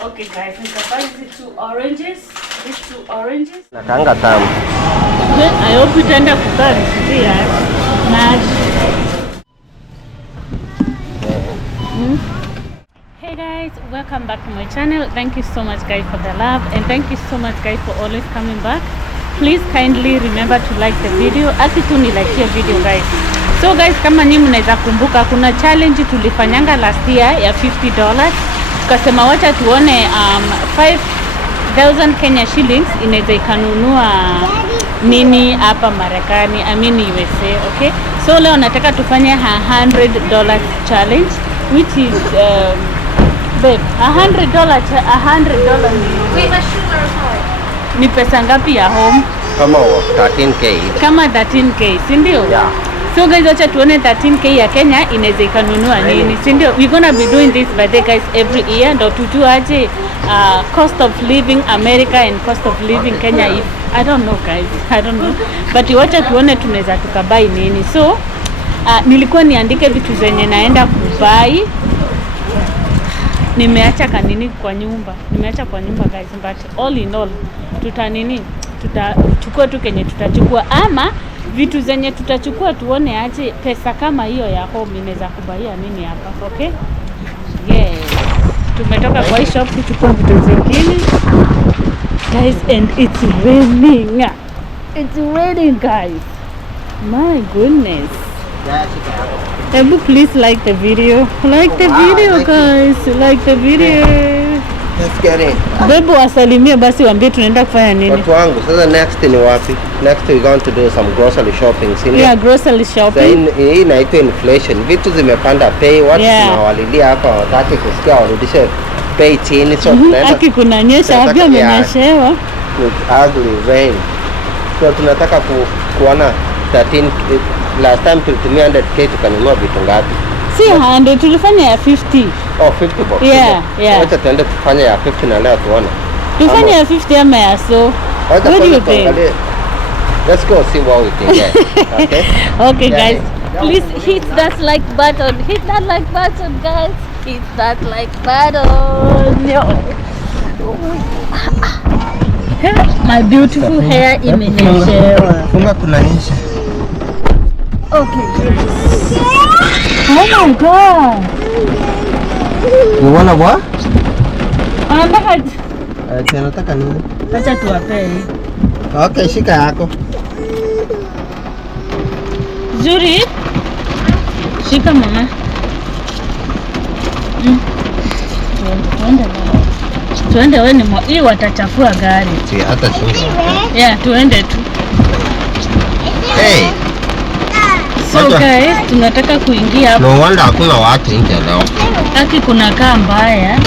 Okay guys, nitapata hizi 2 oranges. These 2 oranges. Nakanga tamu. I hope itaenda kukaa vizuri na Hey guys, welcome back to my channel. Thank you so much guys for the love and thank you so much guys for always coming back. Please kindly remember to like the video. Asitu ni like hiyo video guys. So guys, kama nyinyi mnaweza kumbuka kuna challenge tulifanyanga last year ya $50. Tukasema wacha tuone 5,000 Kenya shillings inaweza ikanunua nini hapa Marekani, I mean USA, okay? So leo nataka tufanye $100 challenge which is babe, $100 ni pesa ngapi ya home? Kama 13k. Kama 13k, si ndio? Yeah. So guys, wacha tuone 13k ya Kenya inaweza ikanunua nini, si ndio? We're gonna be doing this by the guys every year ndo tujue aje cost of living America and cost of living Kenya. If I don't know guys, I don't know, but wacha tuone tunaweza tukabai nini. So nilikuwa niandike vitu zenye naenda kubai. Nimeacha kanini kwa nyumba. Nimeacha kwa nyumba guys, but all in all tutachukua tu kenye tutachukua ama vitu zenye tutachukua tuone aje pesa kama hiyo ya home inaweza kubaia nini hapa, okay? Yes. Tumetoka kwa shop kuchukua vitu zingine. Guys, and it's raining. It's raining guys. My goodness. Ebu please like the video. Like the video guys. Like the video. Let's get it. Bebu wasalimie basi waambie tunaenda kufanya nini. Watu wangu, sasa next ni wapi? Next we're going to do some grocery shopping. Yeah, grocery shopping. Hii inaitwa inflation. Vitu zimepanda bei. Watu tunawalilia hapa wataki kusikia warudishe bei chini. So Aki kunanyesha, hapo amenyeshewa. Ugly rain. So tunataka kuona 13. Last time tulitumia 100k tukanunua vitu ngapi? Si 100, tulifanya ya 50. Oh, 50 box. Yeah. Wacha tuende tufanye ya 50 na leo tuone. Tufanye ya 50 ama ya so. What do you think? Let's go see what we can get. Okay? Okay guys, please hit that like button. Hit that like button guys. Hit that like button. My beautiful hair imenyeshewa. Funga kunanyesha. Okay guys. Oh my god. You wanna what? Nataka nini? Acha tuwape. Okay, shika yako. Zuri. Shika mama. Tuende wewe ni hii watachafua gari. Si hata shika. Yeah, tuende tu. Hey. So guys, tunataka kuingia hapo. No wonder hakuna watu nje leo. Haki kuna kaa mbaya.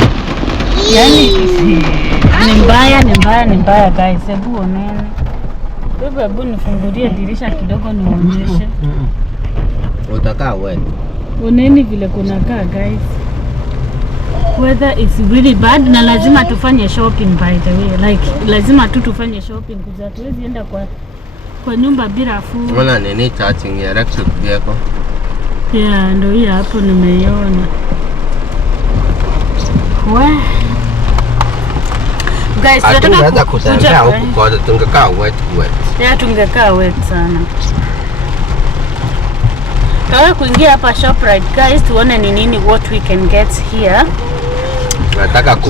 Yaani ni mbaya guys. Hebu oneni. Hebu nifungulie dirisha kidogo nionyeshe. Utakaa wewe. Oneni vile kuna kaa guys. Weather is really bad na lazima tufanye shopping by the way. Like lazima tu tufanye shopping kwa tuwezi enda kwa nyumba bila food. Unaona nini charging ya electric vehicle? Yeah, ndio hii hapo nimeiona. Guys, tunataka kutembea huku kwa tungekaa wet. Yeah, tungekaa wet sana. Tawa kuingia hapa ShopRite guys, tuone ni nini what we can get here.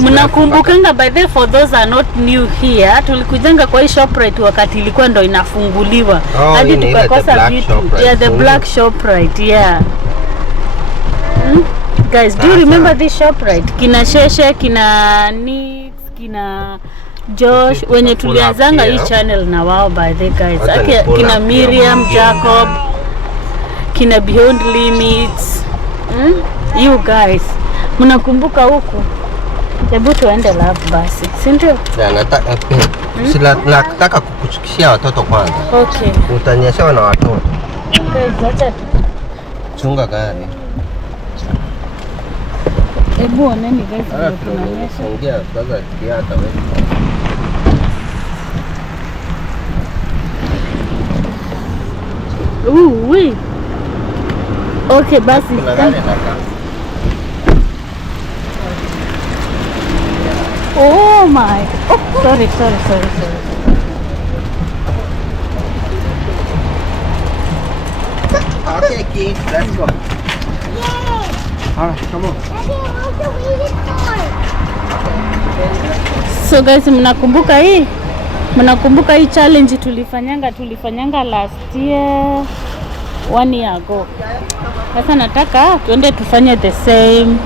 Mnakumbukanga by the for those are not new here, tulikujanga kwa hii ShopRite wakati ilikuwa ndo inafunguliwa. Hadi tukakosa vitu. Yeah, the black ShopRite, yeah. Guys, do you remember this ShopRite? Kina Sheshe, kina Nix, kina Josh, wenye tulianzanga hii channel na wao by the guys. Kina Miriam, Jacob, kina Beyond Limits. You guys, mnakumbuka huku? Hebu tuende love basi, si ndio? Nataka kukuchukishia watoto kwanza. Okay. Utanyeshewa na watoto. Guys, acha chunga gari. Hebu oneni guys, tunanyesha. Ongea sasa kiata wewe. Oui. Okay, basi. my. Oh, sorry. Okay, kids, let's go. Alright, come on. So guys, mnakumbuka hii challenge tulifanyanga last year, 1 year ago. Sasa nataka tuende tufanye the same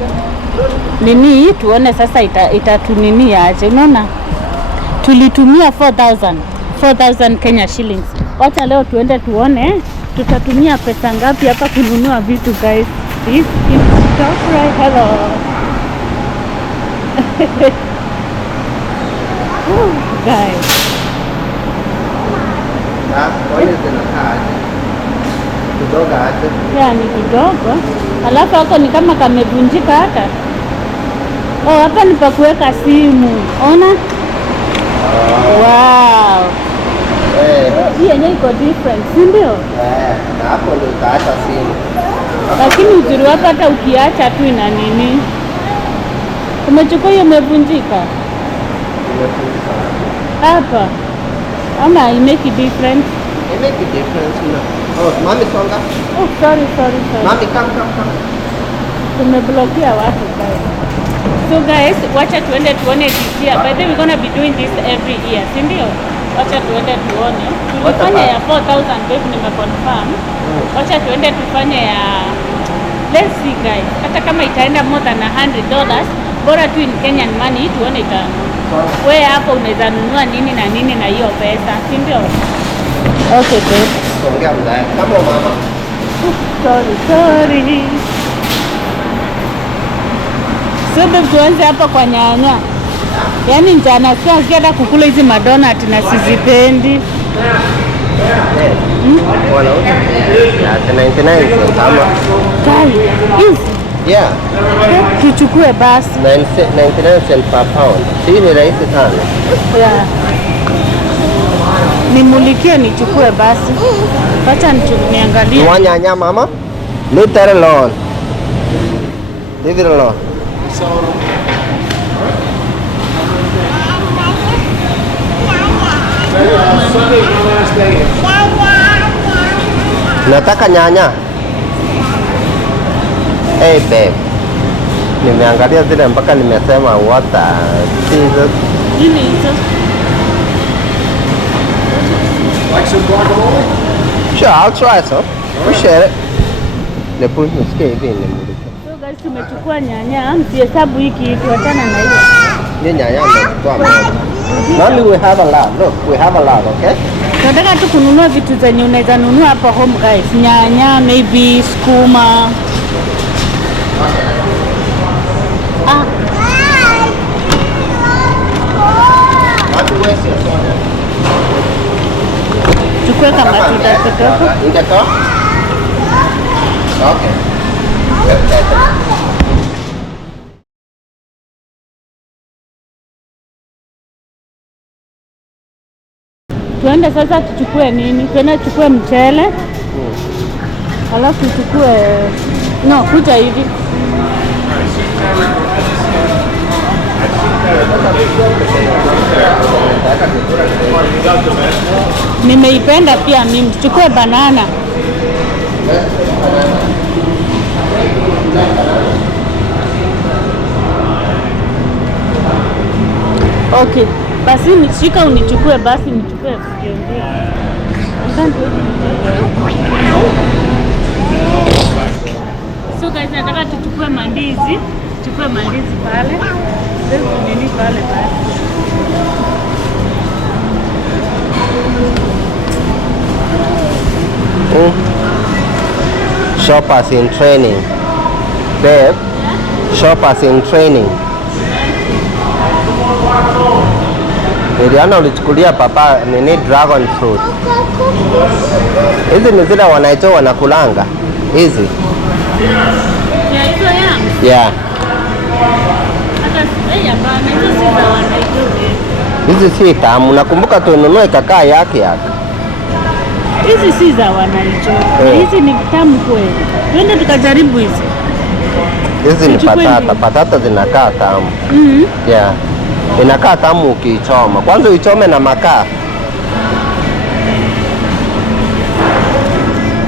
nini, tuone sasa itatunini aje. Unaona tulitumia 4,000 Kenya shillings. Wacha leo tuende tuone tutatumia pesa ngapi hapa kununua vitu guys. This is Shoprite. Hello. Guys. Kidogo aje. Ya ni kidogo. Alafu hako ni kama kamevunjika hata. Oh, hapa ni pa kuweka simu. Ona? Wow. Hii yenyewe iko different, si ndio? Na hapo ndio utaacha simu. Lakini uzuri wako hata ukiacha tu ina nini? Umechukua hiyo imevunjika? Imevunjika. Hapa. Ama I make a difference. It make a difference, you know. Oh, mami songa. Oh, sorry. Mami, come. Tumeblokia watu guys. So guys, wacha tuende tuone this year. By the way, we're gonna be doing this every year, si ndio? Wacha tuende tuone. Tulifanya ya 4,000 babe, nimeconfirm. Wacha tuende tufanye ya, let's see guys. Hata kama itaenda more than $100, bora tu in Kenyan money tuone wewe hapo unaweza nunua nini na nini na hiyo pesa, si ndio? Okay babe. Ongea mzae. Come on mama. Sorry. So babe, tuanze hapa kwa nyanya. Yaani njana sasa hata kukula hizi madonut na sizipendi. Wanauza. Ya 99 cents ama. Kai, hizi. Yeah. Tuchukue basi. 99 cents per pound. Hii ni rahisi sana. Yeah. Nimulikie nichukue basi. Acha niangalie. You want nyanya mama? Leave that alone. Leave it alone. Nataka nyanya. Hey babe. Nimeangalia zile mpaka nimesema what Jesus. Nini hizo? Like some guacamole? Sure, I'll try some. Appreciate it. Le push nisikie hivi nimulike. So guys, tumechukua nyanya, msihesabu hiki kitu, achana na hiyo. Ni nyanya nimechukua moja. Mami, we have a lot. Look, we have a lot, okay? Tunataka tu kununua vitu zenye unaweza nunua hapa home guys. Nyanya, maybe sukuma. Chukua kama matunda kidogo. Ingetoa? Okay. Tuende sasa tuchukue nini? Tuende tuchukue mchele. Alafu tuchukue kuja hivi. Nimeipenda pia mimi. Tuchukue banana. Okay. Basi nishika unichukue basi nichukue viongozi. So guys, nataka tuchukue mandizi. Chukue mandizi pale. Nini pale basi. Shoppers in training. Babe, shoppers in training. Niliona ulichukulia papa nini dragon fruit. Hizi ni zile wanaitoa wanakulanga. Hizi. Yeah. Hizi si tamu. Nakumbuka tununue kakaa yake. Hizi si za wanaicho. Hizi ni tamu kweli. Twende tukajaribu hizi. Hizi ni patata. Patata zinakaa tamu. Yeah. Inakaa tamu ukiichoma. Kwanza uichome na makaa.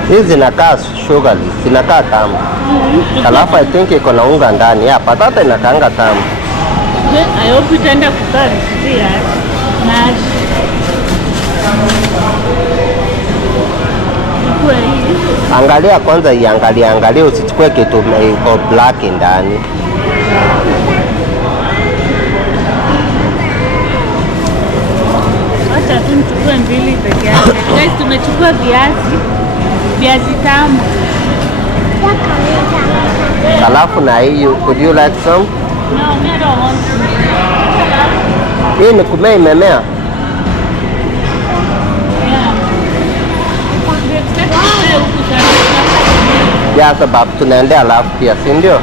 Hizi zinakaa sugary, zinakaa tamu. Alafu I think iko na unga ndani. Ya patata inakaanga tamu. I hope itaenda kukaa vizuri mash. Angalia kwanza, iangalia usichukue kitu iko black ndani. Acha tu nichukue mbili peke yake. Guys, tumechukua viazi tamu. Alafu na hii, could you like some? No, I don't want to. Hii ni kumea imemea. Ya sababu tunaendea alafu pia, si ndio?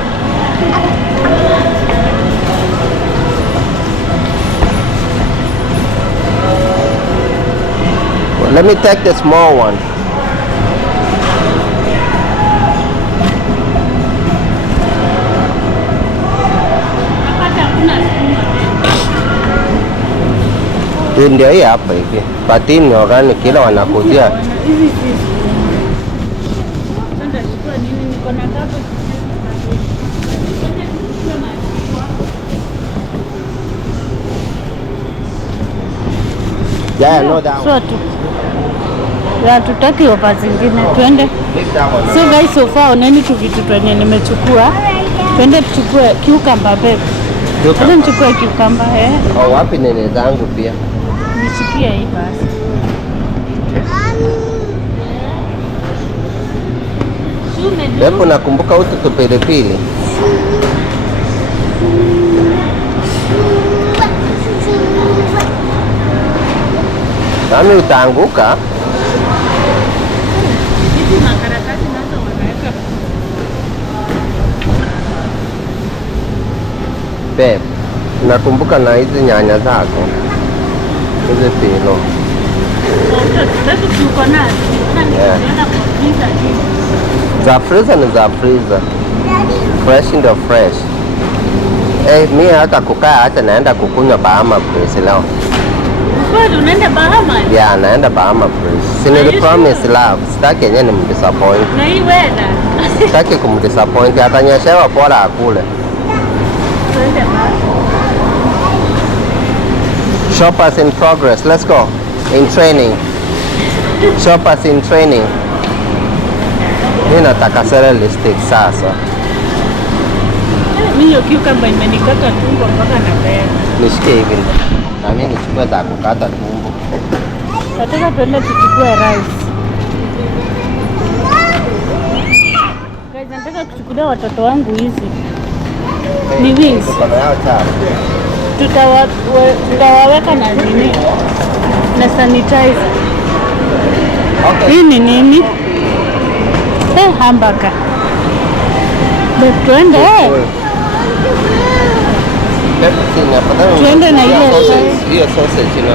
Well, let me take the small one. Ndio hii hapa hivi. Patini organic kila wanakujia. Yeah, no doubt. So tutaki ofa zingine, twende. So guys, so far oneni tu vitu twenye nimechukua. Twende tuchukue cucumber babe. Twende nichukue cucumber Oh, wapi nene zangu pia? Nishikia hii basi. Bepo nakumbuka utu tupilipili. Nami utaanguka. Hizi makaratasi nazo wanaweka. Bebe, nakumbuka na hizi nyanya zako. Hizi pilo. Za freezer ni za freezer. Fresh ndio fresh. Mimi hata kukaa hata naenda kukunywa Bahama Breeze leo. Kwani unaenda Bahama? Yeah, naenda Bahama Breeze. Si nili promise love, sitaki yenyewe nimdisappoint. Na hii weather. Sitaki kumdisappoint, atanyeshewa pola akule. Shoppers in progress. Let's go. In training. Shoppers in training. Mimi nataka celery stick sasa. Mimi hiyo cucumber imenikata tumbo mpaka na pesa. Nisikie hivi. Na mimi nichukue za kukata tumbo. Nataka tuende tuchukue rice. Guys, nataka kuchukulia watoto wangu hizi. Ni wings. Tutawaweka na nini? Na sanitizer. Okay. Hii ni nini? Hamburger. Tuende. Tuende na ile hiyo sausage ina.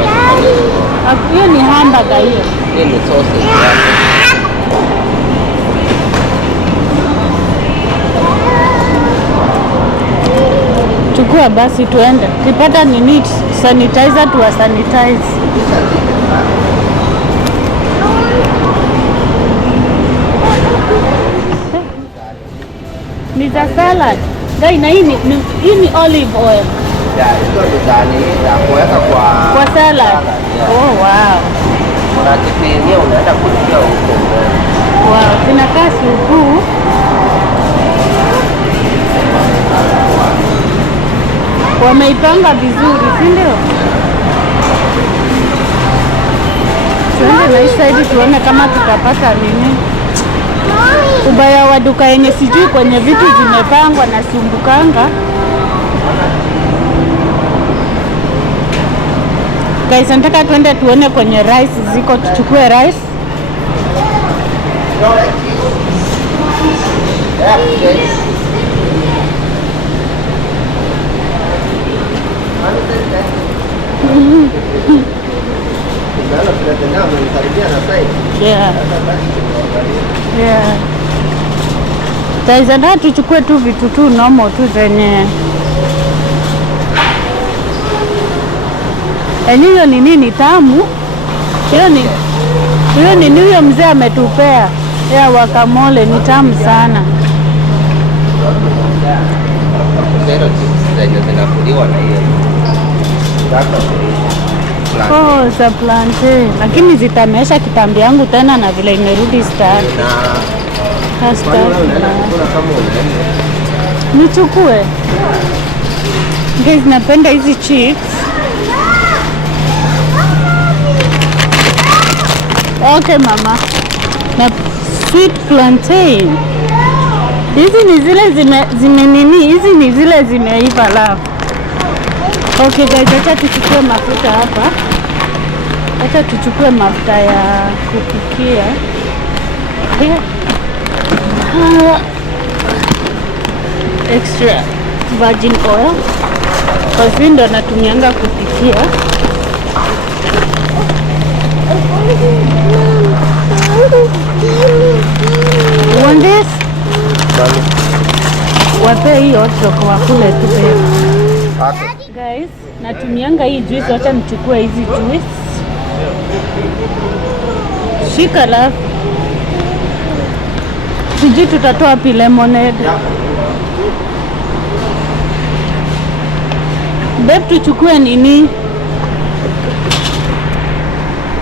Hiyo ni hamburger hiyo. Hii ni sausage. Chukua basi tuende. Kipata nini sanitizer tuwa sanitize. Ni za salad. Gai na hii ni olive oil. Yeah, hizo ni za kuweka kwa salad. Yeah. Oh wow. Kuna kipindi unaenda kutia huko. Wow, zinakaa supu. Wameipanga vizuri, si ndio? Tuende na hii side tuone kama tutapata nini. Ubaya wa duka yenye sijui kwenye vitu zimepangwa na sumbukanga. Guys, nataka tuende tuone kwenye rice ziko, tuchukue rice. Yeah. Yeah. Taiza tuchukue tu vitu tu normal tu zenye hiyo ni nini tamu? Hiyo ni huyo mzee ametupea ya wakamole, ni tamu sana. Zero chips zenye zinakuliwa na hiyo. Oh, za plantain. Lakini zitamesha kitambi yangu tena na vile imerudi start. Nichukue. Guys, napenda hizi chips. Okay mama. Na sweet plantain. Hizi ni zile zime nini? Hizi ni zile zimeiva la. Okay guys, acha tuchukue mafuta hapa. Acha tuchukue mafuta ya kupikia. Extra virgin oil. Kwa hivyo ndo natumianga kupikia. Want this? Wape hii hotdog wakule tu pia. Guys, natumianga hii juice, wacha nichukue hizi juice. Shika la. Sijui tutatoa wapi lemonade. Babe, tuchukue nini?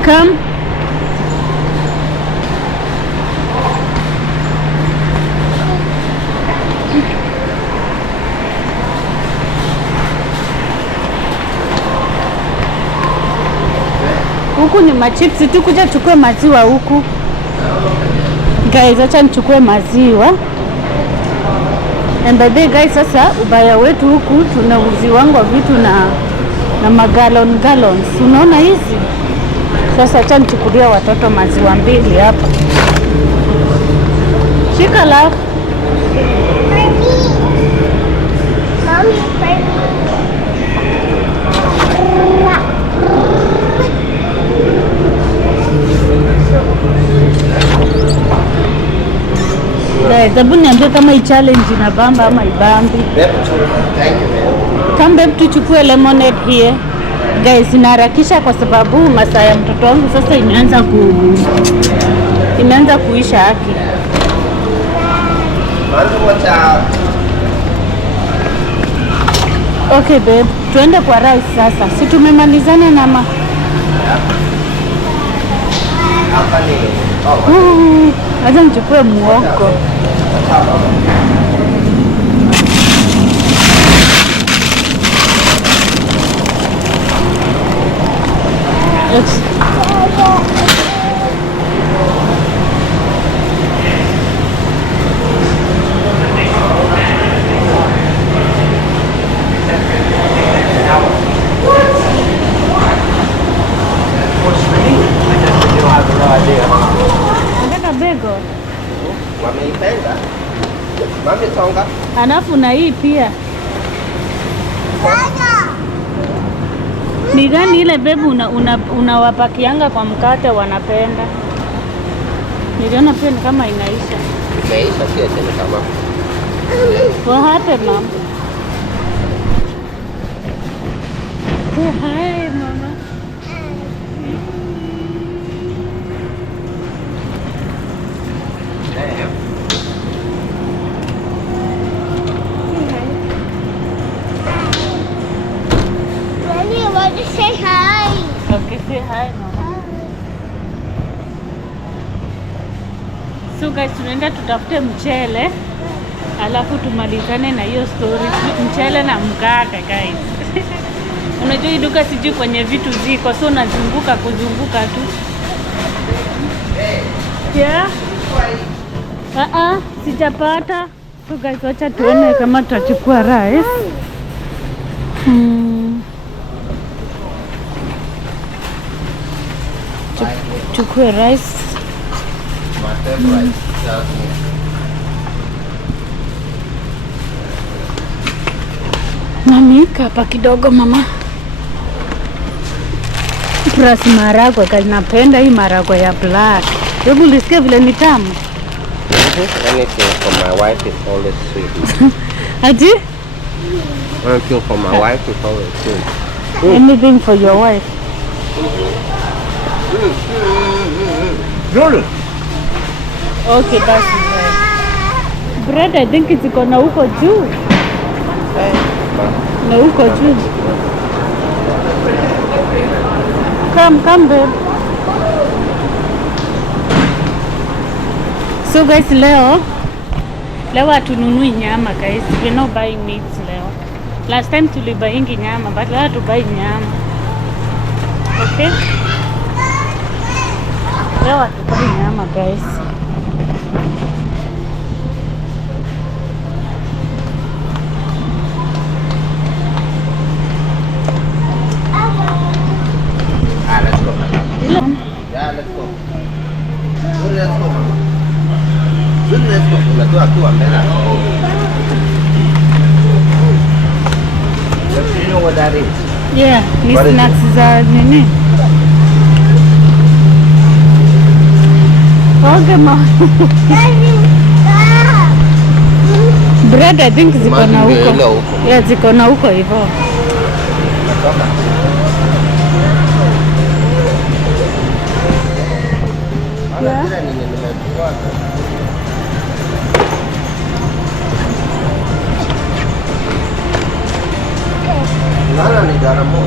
Come. Huku ni machipsi tu, kuja chukue maziwa huku. Guys, acha nichukue maziwa. And by the way guys, sasa ubaya wetu huku tunauziwangwa vitu na gallons. Unaona hizi? Sasa acha nichukulia watoto maziwa 2 hapa. Shika la. Hebu niambie kama hii challenge inabamba ama ibambi. Come babe, tuchukue lemonade here. Guys, inaharakisha kwa sababu masaa ya mtoto wangu sasa imeanza kuisha haki. Okay babe, tuende kwa rice sasa. Si tumemalizana na acha nichukue muhogo. Nataka bego. Wameipenda. Mami songa. Alafu na hii pia. Ni gani ile bebu unawapakianga kwa mkate wanapenda? Niliona pia ni kama inaisha. Imeisha sio tena kama. What happened, mom? Oh, hi, mama. Say hi. Okay, say hi, mama. So guys, tunaenda tutafute mchele alafu tumalizane na hiyo story. Mchele na mkate guys. Unajua hii duka sijui kwenye vitu ziko, so unazunguka kuzunguka tu. Yeah? Sijapata. So guys, wacha tuone kama tutachukua rice. Chukue rice. Namika hapa kidogo mama. Plus maragwe, napenda hii maragwe ya black. Hebu lisikia vile ni tamu. Anything for my wife is always sweet. Ati? Anything for my wife is always sweet. Anything for your wife. Okay, basi bread I think ziko na huko juu. Na huko juu. Come babe. So guys, leo hatununui nyama guys. We're not buying meat leo. Last time tulibayingi nyama, but leo hatubai nyama. Okay? Leo hatubai nyama guys. Let's go. Yeah, let's go. Let's go. Let's go. Unatoa mbele. Do you know what that is? Yeah, ni snacks za nini? Okay, ma. Bread I think ziko na huko. Yeah, ziko na huko hivyo. Yeah. Nana ni gharama.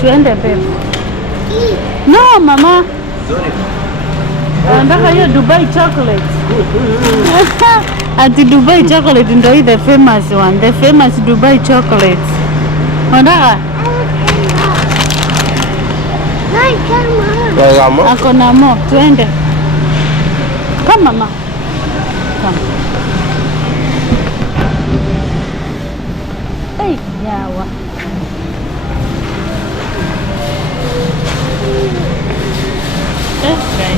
Tuende babe. No mama. Nataka hiyo Dubai chocolate. Ati Dubai chocolate ndio hii the famous one. The famous Dubai chocolate. Nataka ako na mo, tuende. Come mama. Come. Hey, yawa. Okay.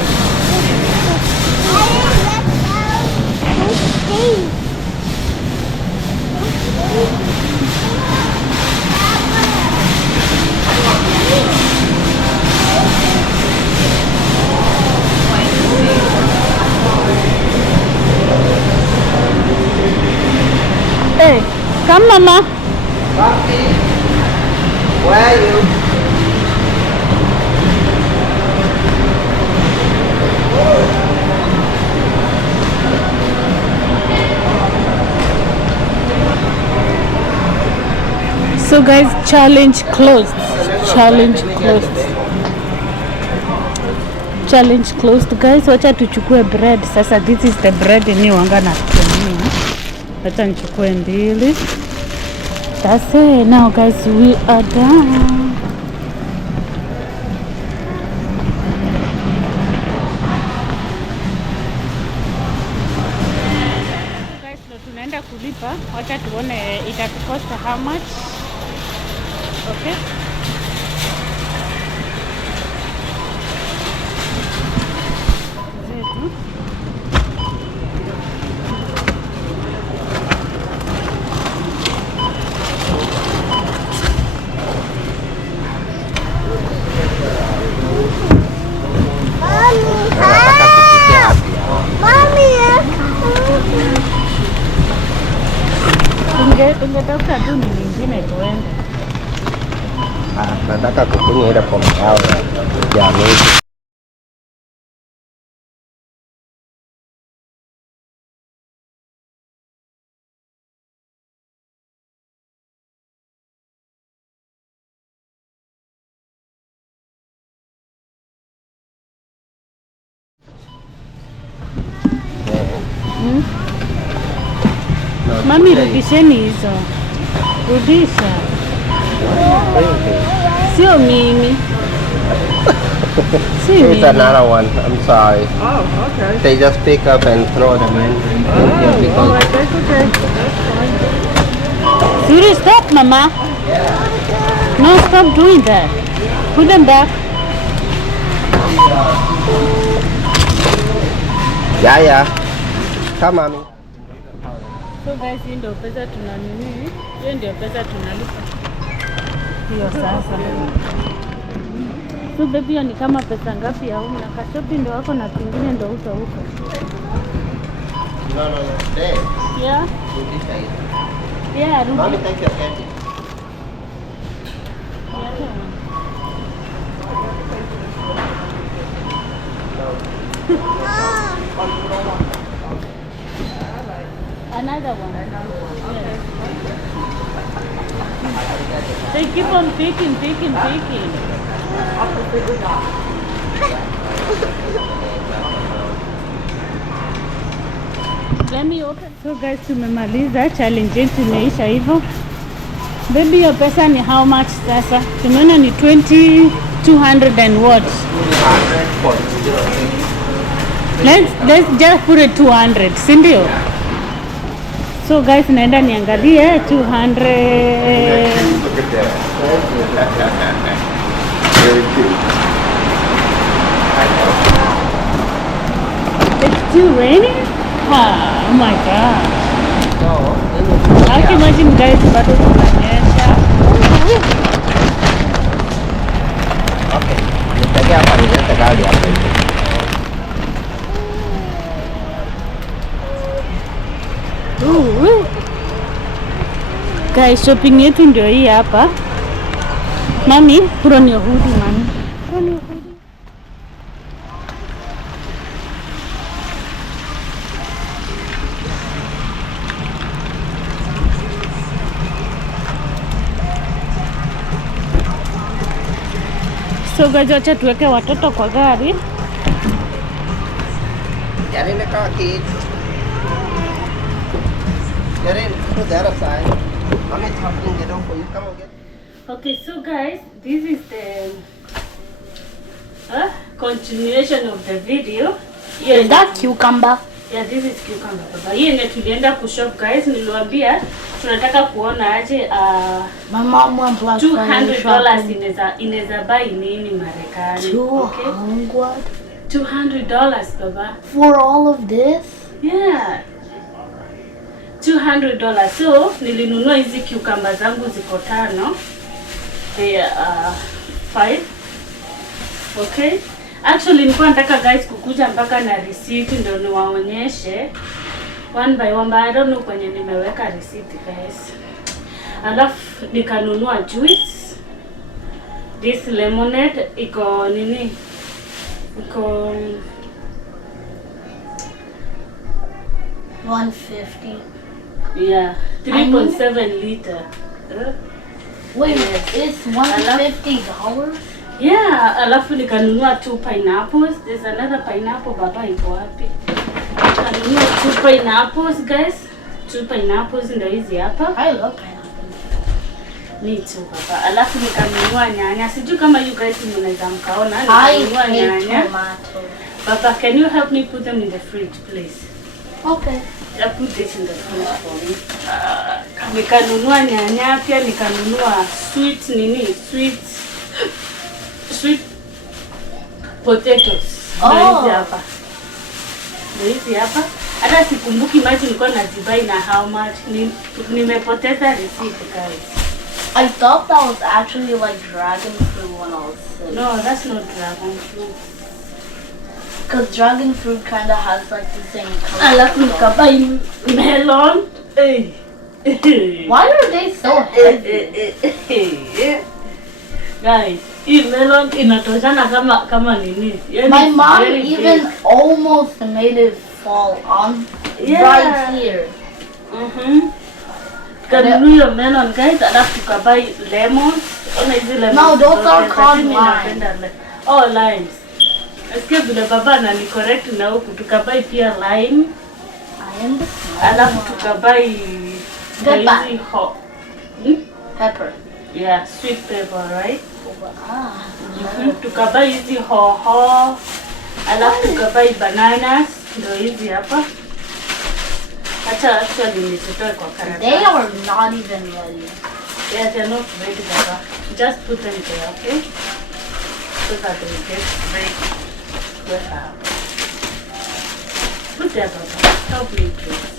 Hey, come mama. Papi, where are you? So guys, challenge closed. Challenge closed guys. Wacha tuchukue bread. Sasa this is the bread ni wanga na tumia. Wacha nichukue mbili. That's it. Now guys, we are done. Guys, tunaenda kulipa. Wacha tuone itatukosta how much. Okay. Zetu. Tungetafuta tu nyingine tuende. Nataka kukunywa ile pombe yao ya jamii. Mami, rudisheni hizo. Rudisha. Sio mimi. It's another one. I'm sorry. Oh, okay. They just pick up and throw them in. Yeah, because That's okay. That's fine. Suri, stop, Mama. No, stop doing that. Put them back. Yeah. Come on. So guys, hii ndio pesa tunanunua. Hiyo ndio pesa tunalipa. Hiyo sasa. So baby, hiyo ni kama pesa ngapi ya una? Kashopi ndo wako na pingine ndo huko. No. There. Yeah. Rudisha hiyo. Yeah, rudi. Mommy, take your candy. Another one. Yes. They keep on picking. Let me open. So guys, tumemaliza challenge yetu, imeisha hivyo. Baby, hiyo pesa ni how much sasa? Tumeona ni 200 and what? 200.06. Let's just put it 200, si ndio? So guys, naenda niangalie 200. Look at that. Very cute. It's still raining? Oh my god. So, I can imagine guys, bado kunanyesha. okay. Nitagea hapa, nilete gari hapa. Guys, shopping yetu ndio hii hapa. Mami, put on your hoodie, mami. Put on your hoodie. So guys, acha tuweke watoto kwa gari. Get in the car, kids. Get in. Put the other side. Mommy's helping get on for you. Come on, get. Okay, so guys, this is the continuation of the video. Yeah, Is that cucumber? Yeah, this is cucumber baba. Hii ni tulienda kushop guys, niliwaambia tunataka kuona aje My mom went Black Friday shopping. $200 inaweza buy nini Marekani. $200? $200 baba. For all of this? Yeah. $200. So, nilinunua hizi cucumber zangu ziko 5. They are 5. Okay? Actually nilikuwa nataka guys kukuja mpaka na receipt ndio niwaonyeshe one by one, but I don't know kwenye nimeweka receipt guys. Alafu nikanunua juice. This lemonade iko nini? Iko 150. yeah, 3.7 liter. Wait, Yes. it's $150? Yeah, alafu nikanunua 2 pineapples. There's another pineapple baba, iko wapi? Nikanunua 2 pineapples guys. 2 pineapples ndio hizi hapa. I love pineapple. Me too baba. Alafu nikanunua nyanya. Sijui kama you guys mnaweza mkaona. I Nikanunua hate nyanya. tomatoes. Baba, can you help me put them in the fridge please? Okay. I put this in the fridge for me. Nikanunua nyanya pia, nikanunua sweet potatoes. Ndio hizi hapa. Ndio hizi hapa. Hata sikumbuki maji nilikuwa nazibai na how much. Nimepoteza receipt guys. I thought that was actually like dragon fruit when I was sick. No, that's not dragon fruit. Because dragon fruit kind of has like the same color. Alafu nikabai melon. Why are they so heavy? Guys, hii melon inatoshana kama nini. Yani My mom very even big. almost made it fall on right here. Kanunua melon guys, alafu tukabai lemons. Ona hizi lemons. No, those are zote, called lakini limes. napenda oh, limes. Nasikia vile baba na ni correct na huku tukabai pia lime. I am the small Alafu one. tukabai Pepper. hizi Pepper. yeah, sweet pepper, right? Ah. Tukabai hizi hoho. Alafu tukabai bananas. Ndio hizi hapa. Acha actually nitoe kwa karatasi. They are not even ready. Yeah, they're not ready, Baba. Just put them there, okay? So that they get ready. Put there, Baba. Help me, please.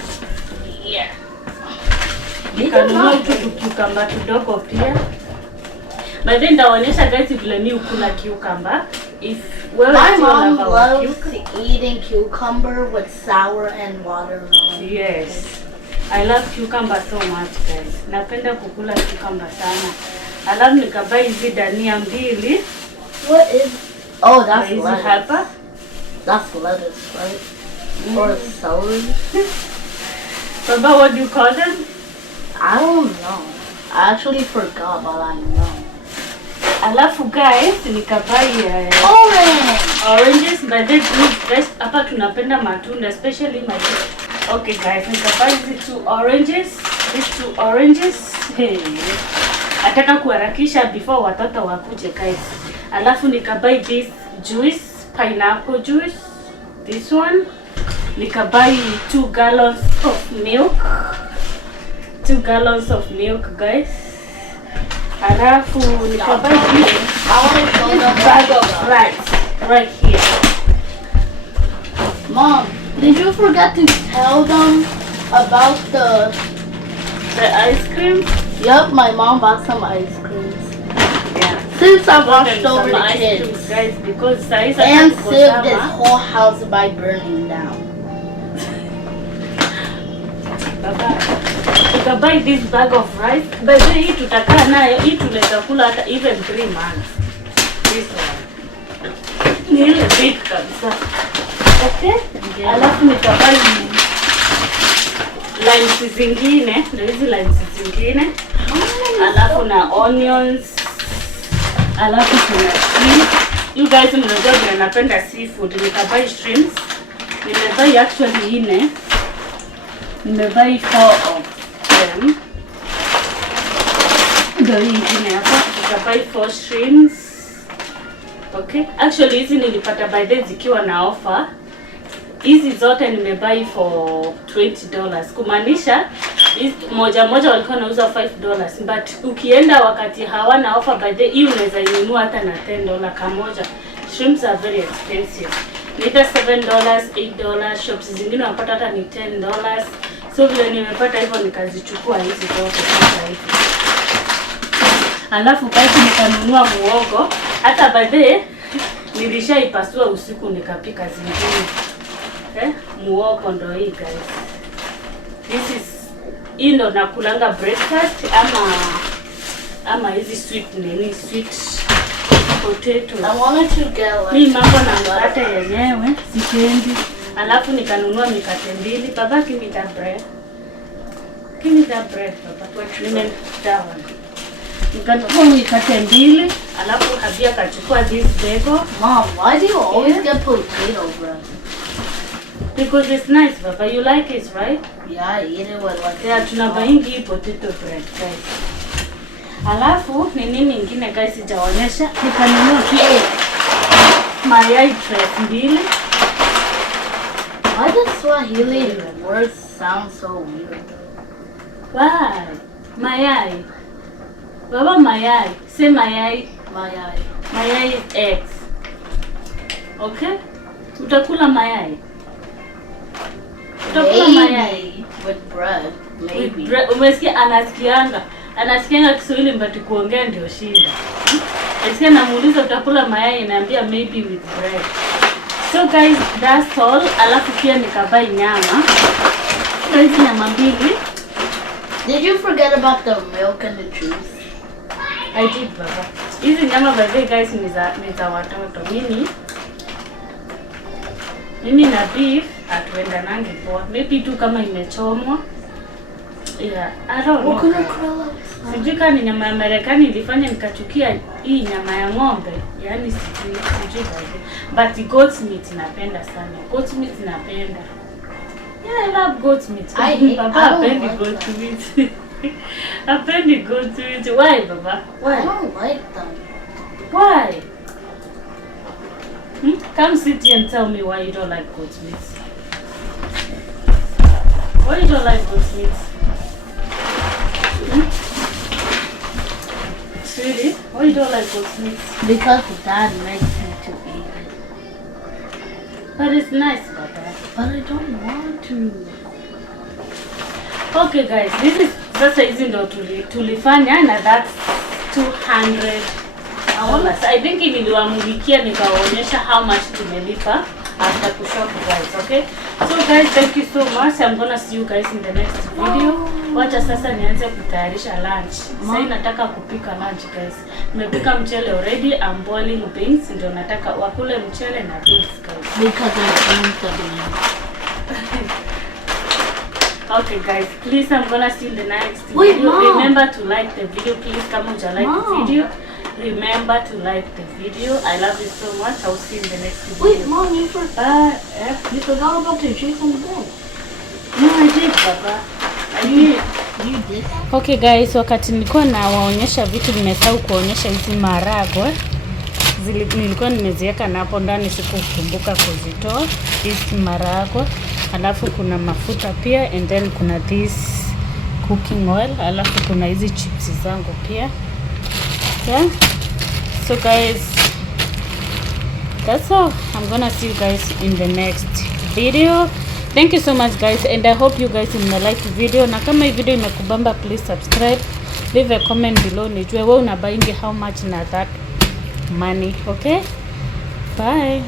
Nikanunua tu cucumber tudogo pia. But then nitaonyesha guys vile mimi ukula cucumber. If wewe My sio mom lover wa loves eating cucumber with sour and watermelon. Yes. I love cucumber so much guys. Napenda kukula cucumber sana. Alafu nikabai hizi dania mbili. What is? Oh, that's Hizi lettuce. hapa. That's lettuce, right? Or celery? Baba, what do you call them? I don't know. I actually forgot, but I know. Alafu guys, nikabai Orange! oranges, but then guys, hapa tunapenda matunda, especially my kids. Okay guys, nikabai hizi 2 oranges. These 2 oranges. Hey. Nataka kuharakisha before watoto wakuje guys. Alafu nikabai this juice, pineapple juice. This one. Nikabai 2 gallons of milk. 2 gallons of milk guys. Alafu nikabai this bag of rice right here. Mom, did you forget to tell them about the... The ice cream. Yep, my mom bought some ice creams. Yeah. Since I Bought watched them over some the ice creams, kids. guys, because size And saved this whole house by burning down. Baba, tukabuy this bag of rice. By the way, hii tutakaa nayo, hii tunaweza kula hata even 3 months. This one. Ni ile big kabisa. Okay? Yeah. Alafu nikabuy lines zingine, ndio hizi lines zingine. Alafu na onions. Alafu kuna shrimp. You guys mnajua vile napenda seafood. Nikabuy shrimps. Nimebuy actually 4. Nimebuy 4 of them. Ndio hii ingine hapa. Nikabuy 4 shrimps. Okay. Actually hizi nilipata by the zikiwa na offer. Hizi zote nimebuy for $20. Kumaanisha moja walikuwa nauza $5, but ukienda wakati hawana offer by the hii unaweza inunua hata na $10 kamoja. Shrimps are very expensive. Nita $7, $8, shops zingine unapata hata ni $10. So vile nimepata hivyo nikazichukua hizi zote sasa hivi. Alafu basi nikanunua muogo. Hata by the nilishaipasua usiku nikapika zingine. Muogo ndo hii guys. This is hii ndo nakulanga breakfast ama hizi sweet potato. I wanted to get like... Mimi mambo na mkate yenyewe sipendi. Alafu nikanunua mikate 2. Baba, give me that bread. Give me that bread, baba. Nimedawa. Nikanunua mikate 2. Alafu Habia kachukua this bagel. Mom, why do you always get potato bread? Because it's nice, Baba. You like it, right? Yeah, I eat it with like... Yeah, tunabaingi potato bread, guys. Alafu ni nini ingine guys sijaonyesha? Nikanunua mayai tray 2. Why does Swahili words sound so weird? Why? Mayai. Baba, mayai. Say mayai. Mayai. Mayai is eggs. Okay? Utakula mayai. Utakula mayai. With bread. Maybe. Umesikia anasikianga Kiswahili mbati kuongea ndio shinda. Nasikia namuuliza utakula mayai, naambia maybe with bread. So guys, that's all. Alafu pia nikabai nyama. Hizi nyama 2. Did you forget about the milk and the juice? I did, Baba. Hizi nyama by the way guys ni za watoto. Mimi na beef hatuenda nangi poa. Maybe tu kama imechomwa. Yeah, I don't know. What kind of krill? Sijui kama ni nyama ya Marekani ilifanya nikachukia hii nyama ya ng'ombe. Yaani sijui baadhi. But goat meat napenda sana. Goat meat napenda. Yeah, I love goat meat. Baba hapendi goat meat. Hapendi goat meat. Why, Baba? Why? I don't like them. Why? Come sit here and tell me why you don't like goat meat. Why you don't like goat meat? Really? Why you don't like goat meat? Because Dad makes me to eat it. But it's nice, Baba. But I don't want to. Okay guys, this is sasa hizi ndo tulifanya na that's $200. customers. I think niliwamulikia nikawaonyesha how much tumelipa after kushop guys, okay? So guys, thank you so much. I'm gonna see you guys in the next video. Wacha sasa nianze kutayarisha lunch. Sasa nataka kupika lunch guys. Nimepika mchele already, I'm boiling beans. Ndio nataka wakule mchele na beans guys. Because I want the beans. Okay guys, please I'm gonna see you in the next Wait, video. Mom. Remember to like the video, please. Kama uja like the Mom. video, remember to like the video. I love you so much. I'll see you in the next video. Wait, Mom, you forgot about the cheese on the bed. No, I did, Papa. I did. You did that? Okay guys, wakati nilikuwa nawaonyesha vitu nimesahau kuonyesha hizi maharagwe. Nilikuwa nimeziweka na hapo ndani, sikukumbuka kuzitoa hizi maharagwe. Alafu kuna mafuta pia, and then kuna this cooking oil, alafu kuna hizi chips zangu pia. Yeah. So guys, that's all. I'm gonna see you guys in the next video. Thank you so much guys, and I hope you guys like video. Na kama hii video imekubamba, please subscribe, leave a comment below nijue wewe unabaingi how much na that money. Okay, bye.